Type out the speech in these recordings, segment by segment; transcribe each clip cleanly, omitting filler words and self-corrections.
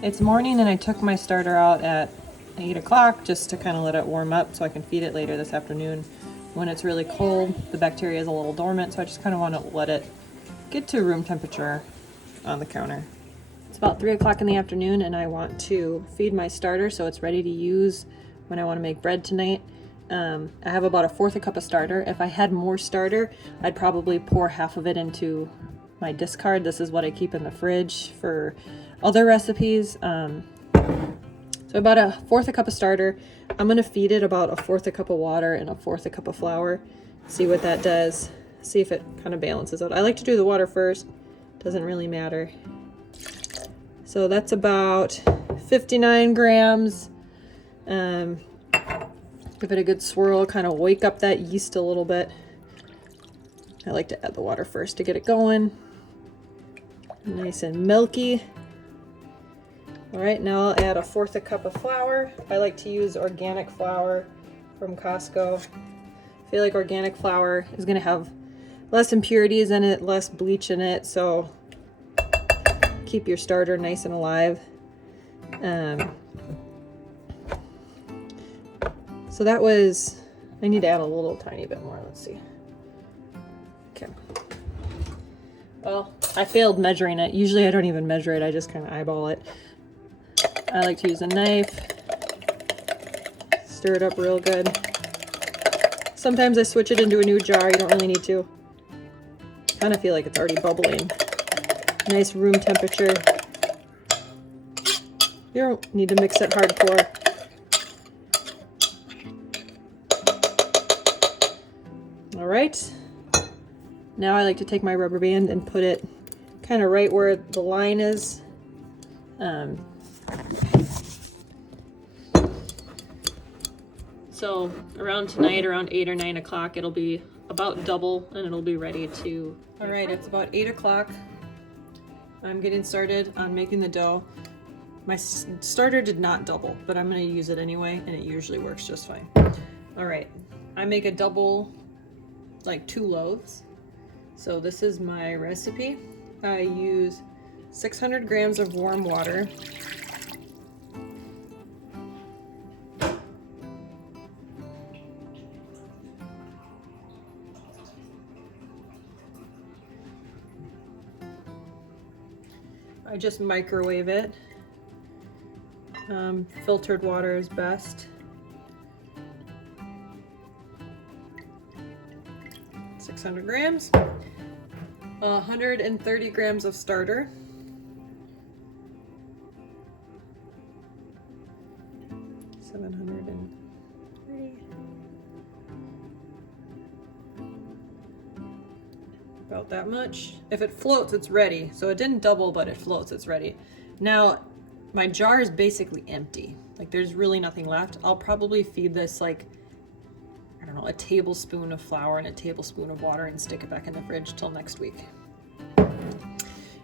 It's morning and I took my starter out at 8 o'clock just to kind of let it warm up so I can feed it later this afternoon. When it's really cold, the bacteria is a little dormant, so I just kind of want to let it get to room temperature on the counter. It's about 3 o'clock in the afternoon and I want to feed my starter so it's ready to use when I want to make bread tonight. I have about a fourth a cup of starter. If I had more starter, I'd probably pour half of it into my discard. This is what I keep in the fridge for other recipes. So about a fourth a cup of starter. I'm going to feed it about a fourth a cup of water and a fourth a cup of flour. See what that does. See if it kind of balances out. I like to do the water first. Doesn't really matter. So that's about 59 grams. Give it a good swirl, kind of wake up that yeast a little bit. I like to add the water first to get it going. Nice and milky. All right, now I'll add a fourth a cup of flour. I like to use organic flour from Costco. I feel like organic flour is gonna have less impurities in it, less bleach in it, so keep your starter nice and alive. So that was, I need to add a little tiny bit more, let's see. Okay. Well, I failed measuring it. Usually I don't even measure it, I just kind of eyeball it. I like to use a knife, stir it up real good. Sometimes I switch it into a new jar, you don't really need to. Kind of feel like it's already bubbling. Nice room temperature. You don't need to mix it hardcore. All right. Now I like to take my rubber band and put it kind of right where the line is. So around tonight, around 8 or 9 o'clock, it'll be about double and it'll be ready to... All right, it's about 8 o'clock. I'm getting started on making the dough. My starter did not double, but I'm gonna use it anyway, and it usually works just fine. All right, I make a double, like 2 loaves. So this is my recipe. I use 600 grams of warm water. I just microwave it. Filtered water is best. 600 grams. 130 grams of starter. About that much. If it floats, it's ready. So it didn't double, but it floats, it's ready. Now, my jar is basically empty. Like there's really nothing left. I'll probably feed this like, I don't know, a tablespoon of flour and a tablespoon of water and stick it back in the fridge till next week.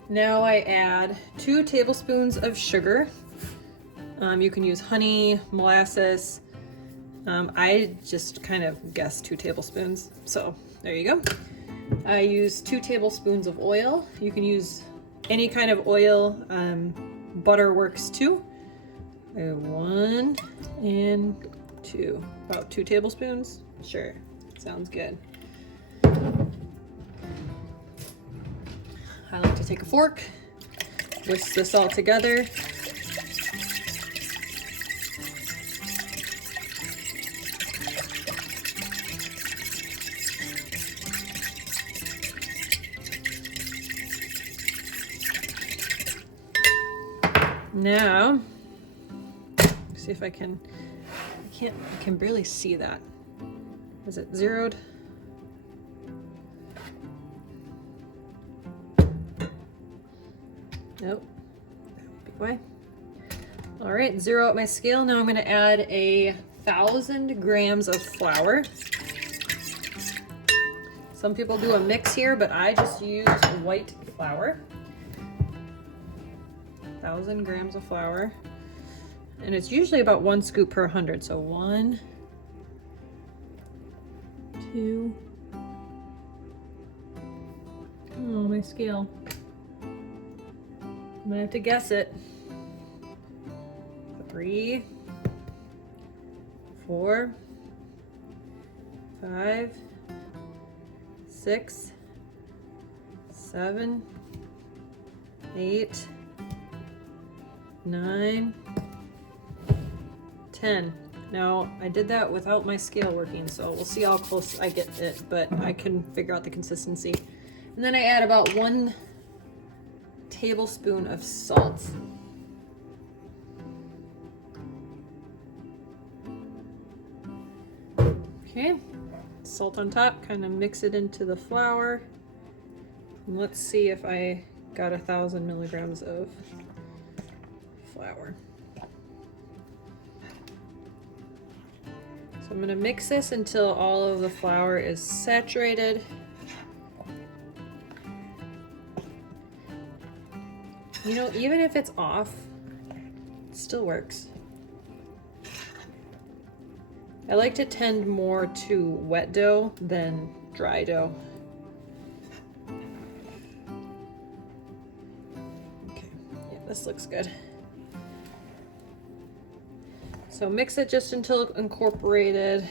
Now I add 2 tablespoons of sugar. You can use honey, molasses. I just kind of guessed 2 tablespoons. So there you go. I use 2 tablespoons of oil. You can use any kind of oil. Butter works too. 1 and 2. About 2 tablespoons. Sure, sounds good. I like to take a fork, whisk this all together. Now, see if I can, I can barely see that. Is it zeroed? Nope, that would be why. All right, zero out my scale. Now I'm gonna add 1,000 grams of flour. Some people do a mix here, but I just use white flour. 1,000 grams of flour, and it's usually about 1 scoop per 100. So 1, 2. Oh, my scale. I'm gonna have to guess it. 3, 4, 5, 6, 7, 8, 9, 10. Now, I did that without my scale working, so we'll see how close I get it, but I can figure out the consistency. And then I add about 1 tablespoon of salt. Okay, salt on top, kind of mix it into the flour. And let's see if I got 1,000 milligrams of flour. So I'm gonna mix this until all of the flour is saturated. You know, even if it's off, it still works. I like to tend more to wet dough than dry dough. Okay, yeah, this looks good. So mix it just until it's incorporated.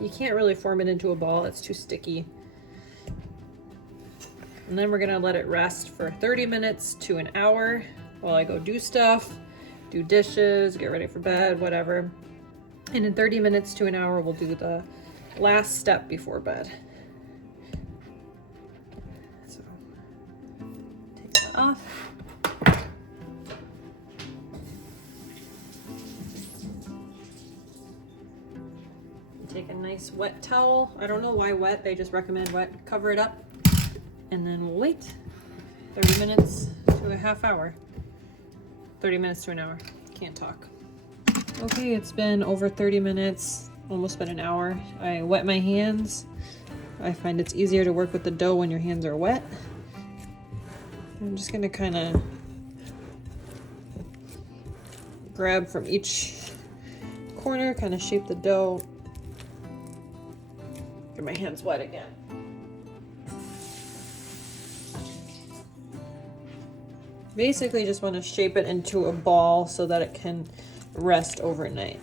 You can't really form it into a ball, it's too sticky. And then we're gonna let it rest for 30 minutes to an hour while I go do stuff, do dishes, get ready for bed, whatever. And in 30 minutes to an hour, we'll do the last step before bed. So, take that off. Take a nice wet towel. I don't know why wet, they just recommend wet. Cover it up, and then we'll wait 30 minutes to a half hour. 30 minutes to an hour. Can't talk. Okay, it's been over 30 minutes, almost been an hour. I wet my hands. I find it's easier to work with the dough when your hands are wet. I'm just gonna kind of grab from each corner, kind of shape the dough. Get my hands wet again. Basically just want to shape it into a ball so that it can rest overnight.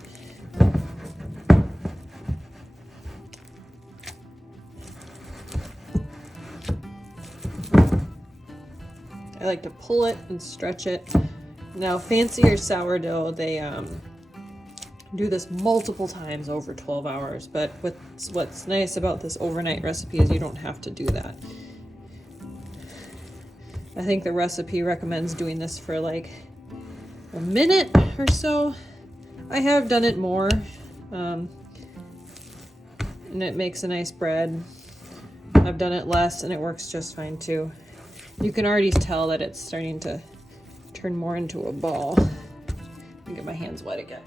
I like to pull it and stretch it. Now, fancier sourdough, they do this multiple times over 12 hours, but what's nice about this overnight recipe is you don't have to do that. I think the recipe recommends doing this for like a minute or so. I have done it more, and it makes a nice bread. I've done it less and it works just fine too. You can already tell that it's starting to turn more into a ball. Let me get my hands wet again.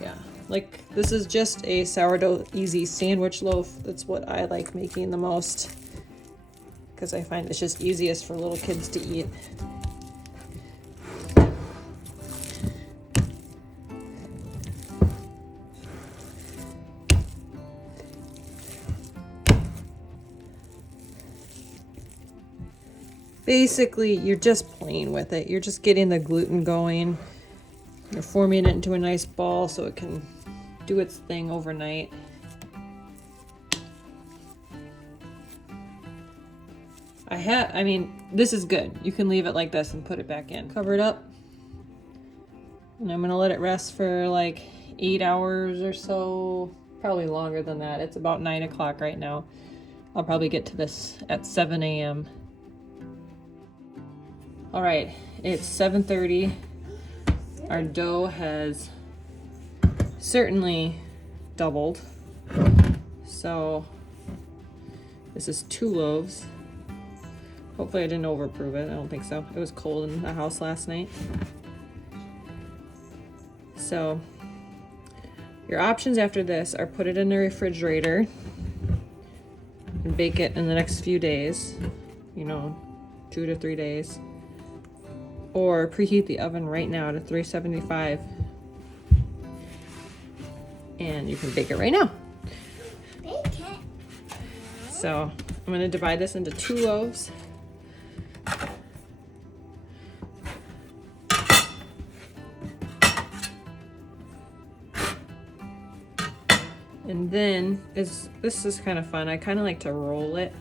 Yeah, like this is just a sourdough easy sandwich loaf. That's what I like making the most, because I find it's just easiest for little kids to eat. Basically, you're just playing with it. You're just getting the gluten going. You're forming it into a nice ball so it can do its thing overnight. I mean, this is good. You can leave it like this and put it back in. Cover it up. And I'm gonna let it rest for like 8 hours or so. Probably longer than that. It's about 9 o'clock right now. I'll probably get to this at 7 a.m. All right, it's 7:30. Our dough has certainly doubled. So this is 2 loaves. Hopefully I didn't overprove it. I don't think so. It was cold in the house last night. So your options after this are put it in the refrigerator and bake it in the next few days, 2 to 3 days. Or preheat the oven right now to 375 and you can bake it right now. Bake it. So I'm going to divide this into 2 loaves. And then this is kind of fun. I kind of like to roll it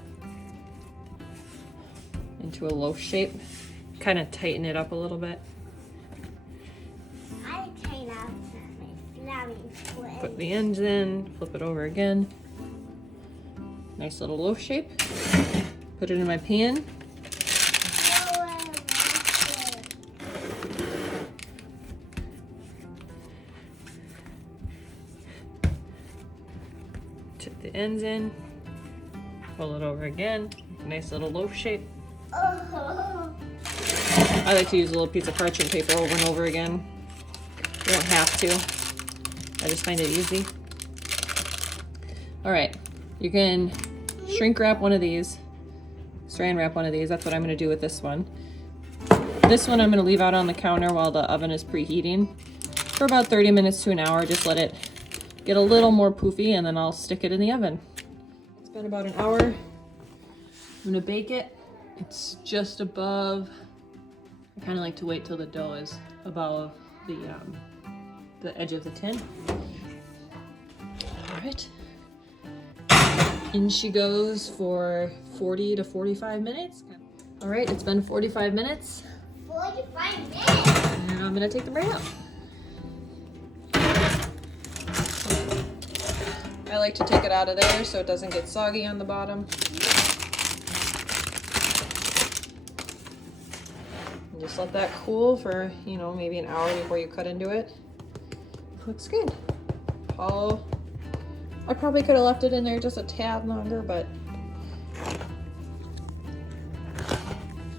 into a loaf shape, kind of tighten it up a little bit. I train out my flaming Put the ends in, flip it over again. Nice little loaf shape. Put it in my pan. Tip the ends in, pull it over again. Nice little loaf shape. Oh. I like to use a little piece of parchment paper over and over again. You don't have to. I just find it easy. All right, you can shrink wrap one of these, saran wrap one of these. That's what I'm gonna do with this one. This one I'm gonna leave out on the counter while the oven is preheating for about 30 minutes to an hour. Just let it get a little more poofy and then I'll stick it in the oven. It's been about an hour. I'm gonna bake it. It's just above, I kind of like to wait till the dough is above the edge of the tin. All right. In she goes for 40 to 45 minutes. All right, it's been 45 minutes. 45 minutes. And I'm gonna take them right out. I like to take it out of there so it doesn't get soggy on the bottom. And just let that cool for, you know, maybe an hour before you cut into it. Looks good. Hollow. I probably could have left it in there just a tad longer, but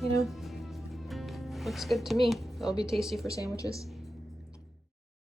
you know, looks good to me. It'll be tasty for sandwiches.